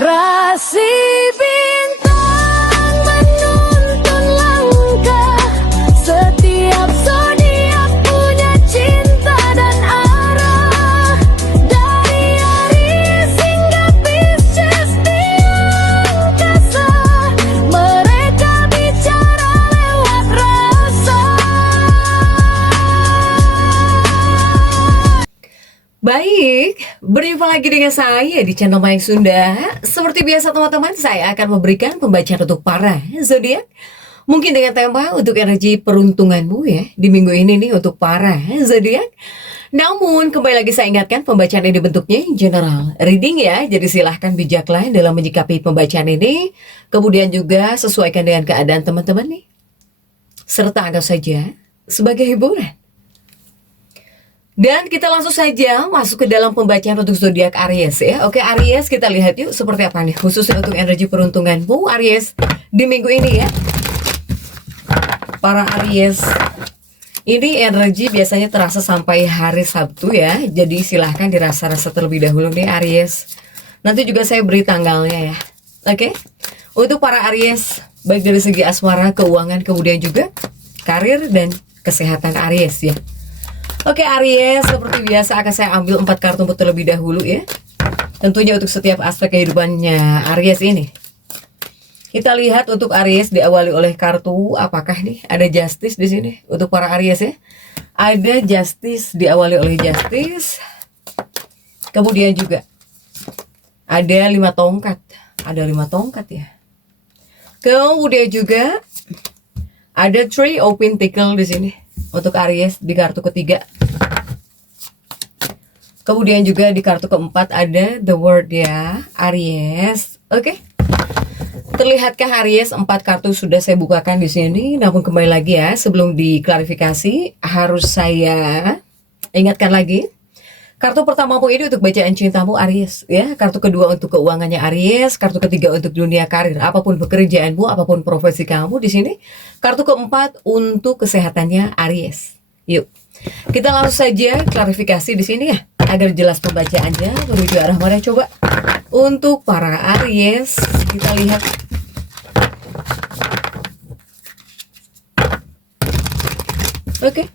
Rasi bintang menuntun langkah, setiap zodiak punya cinta dan arah. Dari Aries hingga Pisces di angkasa, mereka bicara lewat rasa. Baik, berjumpa lagi dengan saya di channel Mayang Sunda. Seperti biasa teman-teman, saya akan memberikan pembacaan untuk para zodiak. Mungkin dengan tema untuk energi peruntunganmu ya di minggu ini nih untuk para zodiak. Namun kembali lagi saya ingatkan pembacaan ini bentuknya general reading ya. Jadi silahkan bijaklah dalam menyikapi pembacaan ini. Kemudian juga sesuaikan dengan keadaan teman-teman nih. Serta anggap saja sebagai hiburan. Dan kita langsung saja masuk ke dalam pembacaan untuk zodiak Aries ya. Oke Aries, kita lihat yuk seperti apa nih khususnya untuk energi peruntunganmu Aries di minggu ini ya. Para Aries, ini energi biasanya terasa sampai hari Sabtu ya. Jadi silahkan dirasa-rasa terlebih dahulu nih Aries. Nanti juga saya beri tanggalnya ya. Oke. Untuk para Aries, baik dari segi asmara, keuangan, kemudian juga karir dan kesehatan Aries ya. Oke Aries, seperti biasa akan saya ambil 4 kartu untuk terlebih dahulu ya. Tentunya untuk setiap aspek kehidupannya Aries ini. Kita lihat untuk Aries diawali oleh kartu apakah nih? Ada Justice di sini untuk para Aries ya. Ada Justice diawali oleh Justice. Kemudian juga ada 5 tongkat. Ada 5 tongkat ya. Kemudian juga ada Three of Pentacles di sini. Untuk Aries di kartu ketiga. Kemudian juga di kartu keempat ada The World ya Aries. Oke. Terlihatkah Aries 4 kartu sudah saya bukakan di sini. Namun kembali lagi ya, sebelum diklarifikasi harus saya ingatkan lagi. Kartu pertamamu ini untuk bacaan cintamu Aries ya. Kartu kedua untuk keuangannya Aries, kartu ketiga untuk dunia karir, apapun pekerjaanmu, apapun profesi kamu di sini. Kartu keempat untuk kesehatannya Aries. Yuk. Kita langsung saja klarifikasi di sini ya agar jelas pembacaannya menuju arah mana coba. Untuk para Aries, kita lihat. Oke.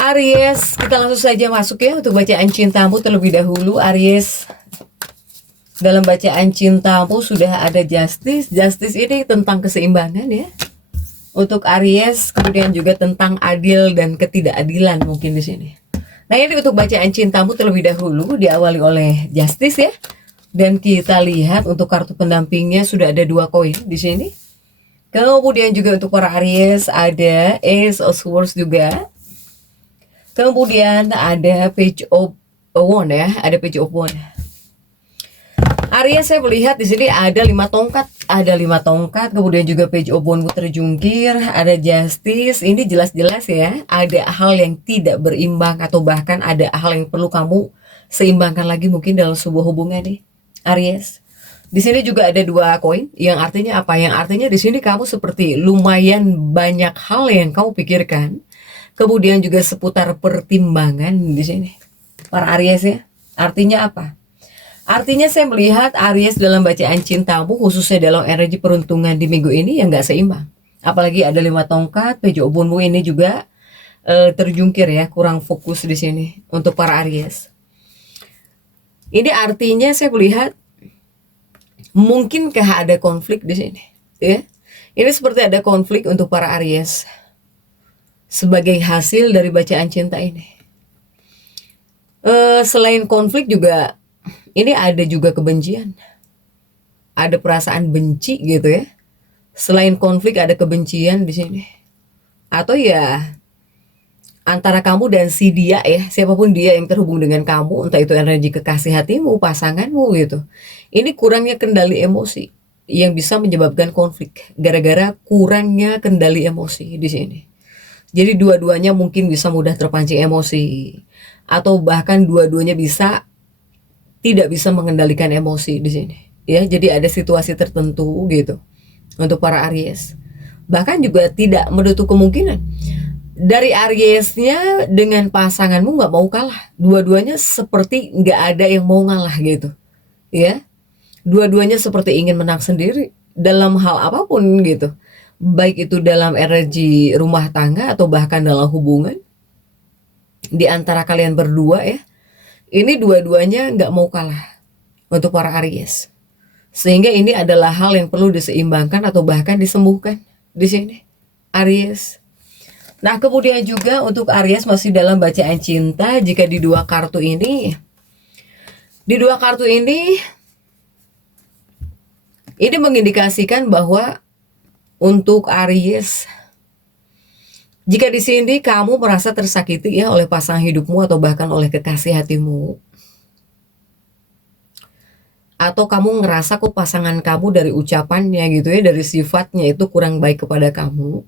Aries, kita langsung saja masuk ya untuk bacaan cintamu terlebih dahulu Aries. Dalam bacaan cintamu sudah ada Justice. Justice ini tentang keseimbangan ya. Untuk Aries, kemudian juga tentang adil dan ketidakadilan mungkin di sini. Nah, ini untuk bacaan cintamu terlebih dahulu diawali oleh Justice ya. Dan kita lihat untuk kartu pendampingnya sudah ada 2 koin di sini. Kemudian juga untuk para Aries ada Ace of Swords juga. Kemudian ada Page of Wands ya, ada Page of Wands. Aries saya melihat di sini ada 5 tongkat, kemudian juga Page of Wands terjungkir, ada Justice. Ini jelas-jelas ya, ada hal yang tidak berimbang atau bahkan ada hal yang perlu kamu seimbangkan lagi mungkin dalam sebuah hubungan nih, Aries. Di sini juga ada 2 koin, yang artinya apa? Yang artinya di sini kamu seperti lumayan banyak hal yang kamu pikirkan. Kemudian juga seputar pertimbangan di sini. Para Aries ya. Artinya apa? Artinya saya melihat Aries dalam bacaan cintamu khususnya dalam energi peruntungan di minggu ini yang gak seimbang. Apalagi ada 5 tongkat, Page of Wands ini juga terjungkir ya, kurang fokus di sini untuk para Aries. Ini artinya saya melihat mungkinkah ada konflik di sini ya. Ini seperti ada konflik untuk para Aries. Sebagai hasil dari bacaan cinta ini. Selain konflik juga, ini ada juga kebencian. Ada perasaan benci gitu ya. Selain konflik ada kebencian di sini. Atau ya antara kamu dan si dia ya, siapapun dia yang terhubung dengan kamu, entah itu energi kekasih hatimu, pasanganmu gitu. Ini kurangnya kendali emosi yang bisa menyebabkan konflik. Gara-gara kurangnya kendali emosi di sini. Jadi dua-duanya mungkin bisa mudah terpancing emosi. Atau bahkan dua-duanya tidak bisa mengendalikan emosi di sini. Ya, jadi ada situasi tertentu gitu untuk para Aries. Bahkan juga tidak menutup kemungkinan dari Ariesnya dengan pasanganmu nggak mau kalah. Dua-duanya seperti nggak ada yang mau ngalah gitu. Ya, Dua-duanya seperti ingin menang sendiri dalam hal apapun gitu. Baik itu dalam energi rumah tangga atau bahkan dalam hubungan di antara kalian berdua ya. Ini dua-duanya nggak mau kalah untuk para Aries. Sehingga ini adalah hal yang perlu diseimbangkan atau bahkan disembuhkan di sini. Aries. Nah, kemudian juga untuk Aries masih dalam bacaan cinta, jika di dua kartu ini ini mengindikasikan bahwa untuk Aries, jika di sini kamu merasa tersakiti ya oleh pasangan hidupmu atau bahkan oleh kekasih hatimu, atau kamu ngerasa kok pasangan kamu dari ucapannya gitu ya, dari sifatnya itu kurang baik kepada kamu,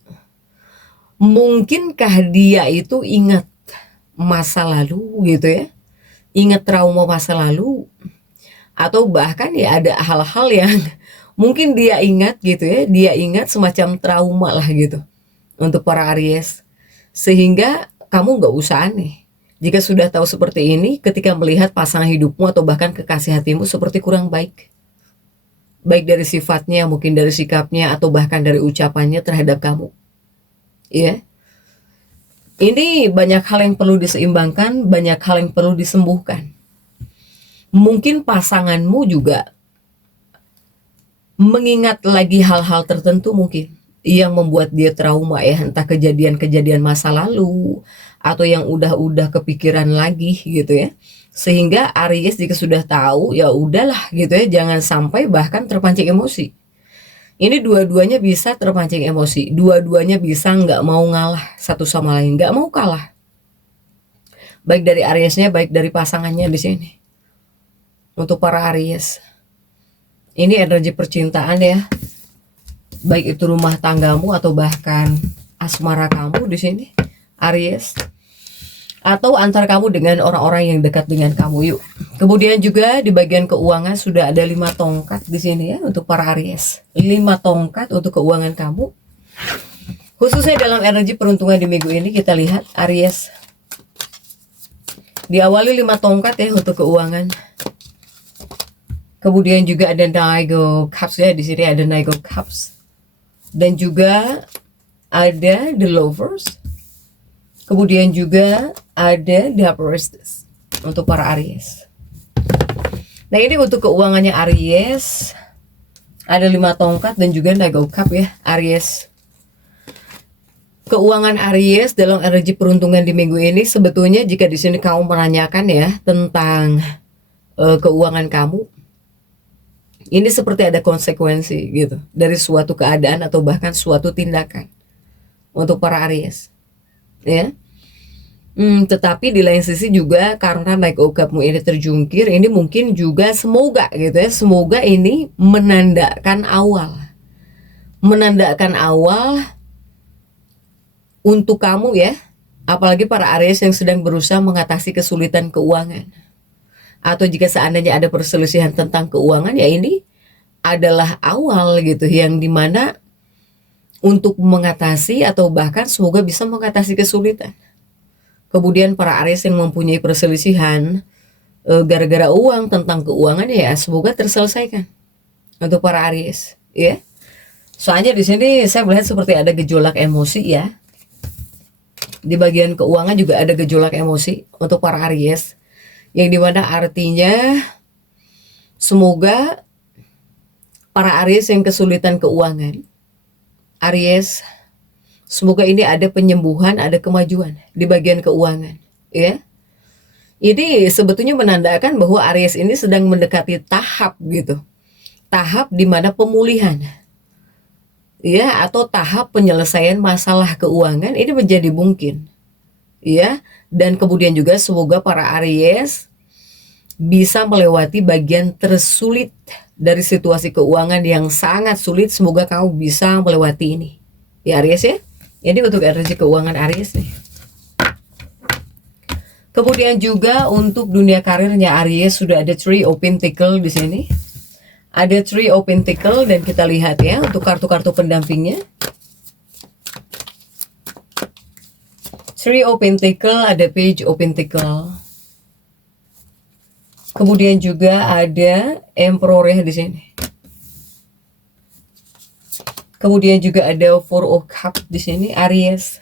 mungkinkah dia itu ingat masa lalu gitu ya, ingat trauma masa lalu, atau bahkan ya ada hal-hal yang mungkin dia ingat gitu ya, dia ingat semacam trauma lah gitu untuk para Aries, sehingga kamu nggak usah aneh jika sudah tahu seperti ini ketika melihat pasangan hidupmu atau bahkan kekasih hatimu seperti kurang baik. Baik dari sifatnya, mungkin dari sikapnya, atau bahkan dari ucapannya terhadap kamu. Ya. Ini banyak hal yang perlu diseimbangkan, banyak hal yang perlu disembuhkan. Mungkin pasanganmu juga mengingat lagi hal-hal tertentu mungkin yang membuat dia trauma ya, entah kejadian-kejadian masa lalu atau yang udah kepikiran lagi gitu ya. Sehingga Aries jika sudah tahu ya udahlah gitu ya, jangan sampai bahkan terpancing emosi. Ini dua-duanya bisa terpancing emosi, dua-duanya bisa nggak mau ngalah satu sama lain, nggak mau kalah. Baik dari Ariesnya, baik dari pasangannya di sini. Untuk para Aries, ini energi percintaan ya. Baik itu rumah tanggamu atau bahkan asmara kamu di sini, Aries, atau antar kamu dengan orang-orang yang dekat dengan kamu. Yuk. Kemudian juga di bagian keuangan sudah ada 5 tongkat di sini ya untuk para Aries. 5 tongkat untuk keuangan kamu. Khususnya dalam energi peruntungan di minggu ini kita lihat Aries. Diawali 5 tongkat ya untuk keuangan. Kemudian juga ada Knight of Cups ya, di sini ada Knight of Cups. Dan juga ada The Lovers. Kemudian juga ada The Priestess untuk para Aries. Nah, ini untuk keuangannya Aries. Ada 5 tongkat dan juga Knight of Cups ya, Aries. Keuangan Aries dalam energi peruntungan di minggu ini sebetulnya jika di sini kamu menanyakan ya tentang keuangan kamu, ini seperti ada konsekuensi gitu dari suatu keadaan atau bahkan suatu tindakan untuk para Aries, ya. Tetapi di lain sisi juga karena Knight of Cups ini terjungkir, ini mungkin juga semoga gitu ya, semoga ini menandakan awal untuk kamu ya, apalagi para Aries yang sedang berusaha mengatasi kesulitan keuangan. Atau jika seandainya ada perselisihan tentang keuangan, ya ini adalah awal gitu yang dimana untuk mengatasi atau bahkan semoga bisa mengatasi kesulitan. Kemudian para Aries yang mempunyai perselisihan gara-gara uang tentang keuangan ya semoga terselesaikan untuk para Aries ya. Soalnya di sini saya melihat seperti ada gejolak emosi ya. Di bagian keuangan juga ada gejolak emosi untuk para Aries. Yang dimana artinya semoga para Aries yang kesulitan keuangan, Aries, semoga ini ada penyembuhan, ada kemajuan di bagian keuangan, ya. Ini sebetulnya menandakan bahwa Aries ini sedang mendekati tahap gitu, tahap di mana pemulihan, ya, atau tahap penyelesaian masalah keuangan ini menjadi mungkin, ya. Dan kemudian juga semoga para Aries bisa melewati bagian tersulit dari situasi keuangan yang sangat sulit. Semoga kamu bisa melewati ini ya Aries ya. Ini untuk energi keuangan Aries nih. Kemudian juga untuk dunia karirnya Aries sudah ada Three of Pentacles di sini. Ada Three of Pentacles dan kita lihat ya untuk kartu-kartu pendampingnya. Three of Pentacles, ada Page of Pentacles. Kemudian juga ada Emperor ya di sini. Kemudian juga ada Four of Cups di sini, Aries.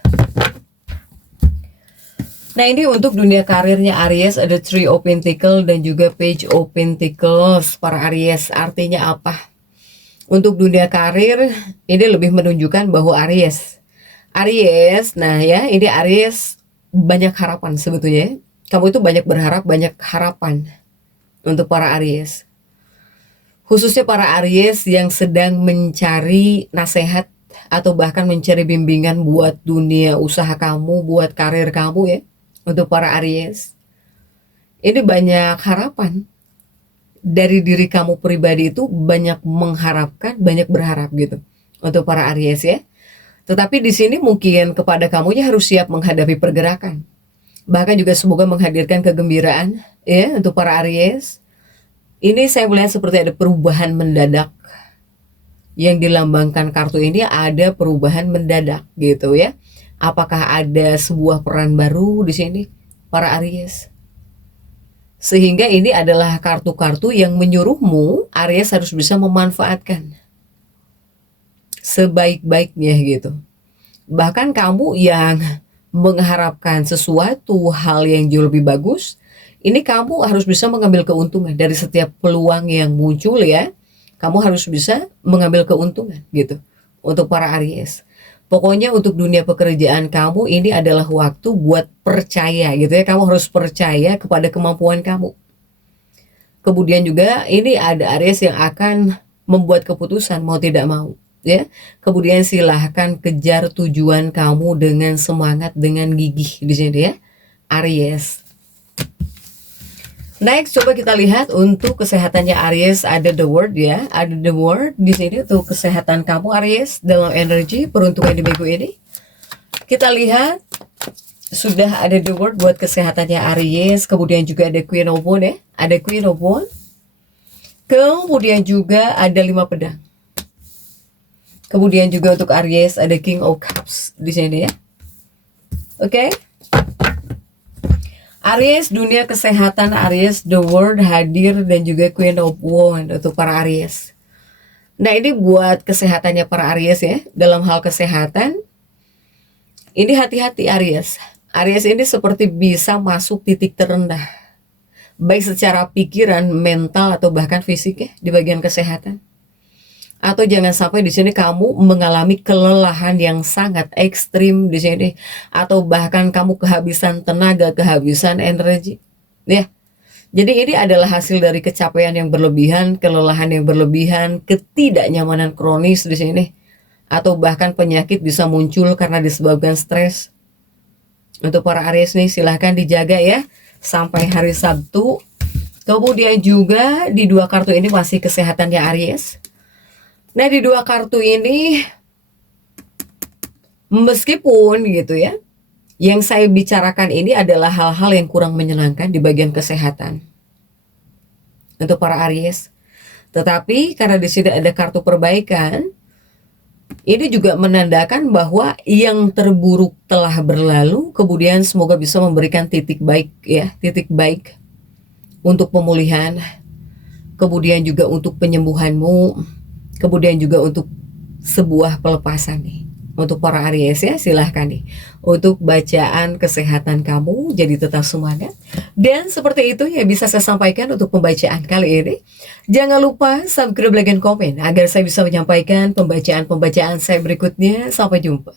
Nah, ini untuk dunia karirnya Aries, ada Three of Pentacles dan juga Page of Pentacles para Aries. Artinya apa? Untuk dunia karir, ini lebih menunjukkan bahwa Aries, nah ya, ini Aries banyak harapan sebetulnya. Kamu itu banyak berharap, banyak harapan untuk para Aries. Khususnya para Aries yang sedang mencari nasihat atau bahkan mencari bimbingan buat dunia usaha kamu, buat karir kamu ya. Untuk para Aries, ini banyak harapan dari diri kamu pribadi, itu banyak mengharapkan, banyak berharap gitu untuk para Aries ya. Tetapi di sini mungkin kepada kamunya harus siap menghadapi pergerakan. Bahkan juga semoga menghadirkan kegembiraan ya untuk para Aries. Ini saya melihat seperti ada perubahan mendadak. Yang dilambangkan kartu ini ada perubahan mendadak gitu ya. Apakah ada sebuah peran baru di sini para Aries? Sehingga ini adalah kartu-kartu yang menyuruhmu Aries harus bisa memanfaatkan sebaik-baiknya gitu. Bahkan kamu yang mengharapkan sesuatu hal yang jauh lebih bagus, ini kamu harus bisa mengambil keuntungan dari setiap peluang yang muncul ya. Kamu harus bisa mengambil keuntungan gitu untuk para Aries. Pokoknya untuk dunia pekerjaan kamu ini adalah waktu buat percaya gitu ya. Kamu harus percaya kepada kemampuan kamu. Kemudian juga ini ada Aries yang akan membuat keputusan mau tidak mau ya. Kemudian silahkan kejar tujuan kamu dengan semangat, dengan gigih di sini ya, Aries. Next, coba kita lihat untuk kesehatannya Aries. Ada The World ya, ada The World di sini untuk kesehatan kamu Aries dalam energi peruntukan di minggu ini. Kita lihat sudah ada The World buat kesehatannya Aries. Kemudian juga ada Queen of Wands ya, ada Queen of Wands. Kemudian juga ada 5 pedang. Kemudian juga untuk Aries ada King of Cups di sini ya. Oke. Aries, dunia kesehatan Aries, The World hadir dan juga Queen of Wands untuk para Aries. Nah, ini buat kesehatannya para Aries ya. Dalam hal kesehatan, ini hati-hati Aries. Aries ini seperti bisa masuk titik terendah, baik secara pikiran, mental atau bahkan fisik ya, di bagian kesehatan. Atau jangan sampai di sini kamu mengalami kelelahan yang sangat ekstrim di sini, atau bahkan kamu kehabisan tenaga, kehabisan energi. Ya. Jadi ini adalah hasil dari kecapean yang berlebihan, kelelahan yang berlebihan, ketidaknyamanan kronis di sini, atau bahkan penyakit bisa muncul karena disebabkan stres. Untuk para Aries nih silahkan dijaga ya sampai hari Sabtu. Kemudian juga di 2 kartu ini masih kesehatannya Aries. Nah, di 2 kartu ini meskipun gitu ya, yang saya bicarakan ini adalah hal-hal yang kurang menyenangkan di bagian kesehatan untuk para Aries. Tetapi karena di sini ada kartu perbaikan, ini juga menandakan bahwa yang terburuk telah berlalu, kemudian semoga bisa memberikan titik baik ya, titik baik untuk pemulihan, kemudian juga untuk penyembuhanmu, kemudian juga untuk sebuah pelepasan nih. Untuk para Aries ya, silahkan nih untuk bacaan kesehatan kamu jadi tetap semangat. Dan seperti itu ya bisa saya sampaikan untuk pembacaan kali ini. Jangan lupa subscribe, like, dan komen agar saya bisa menyampaikan pembacaan-pembacaan saya berikutnya. Sampai jumpa.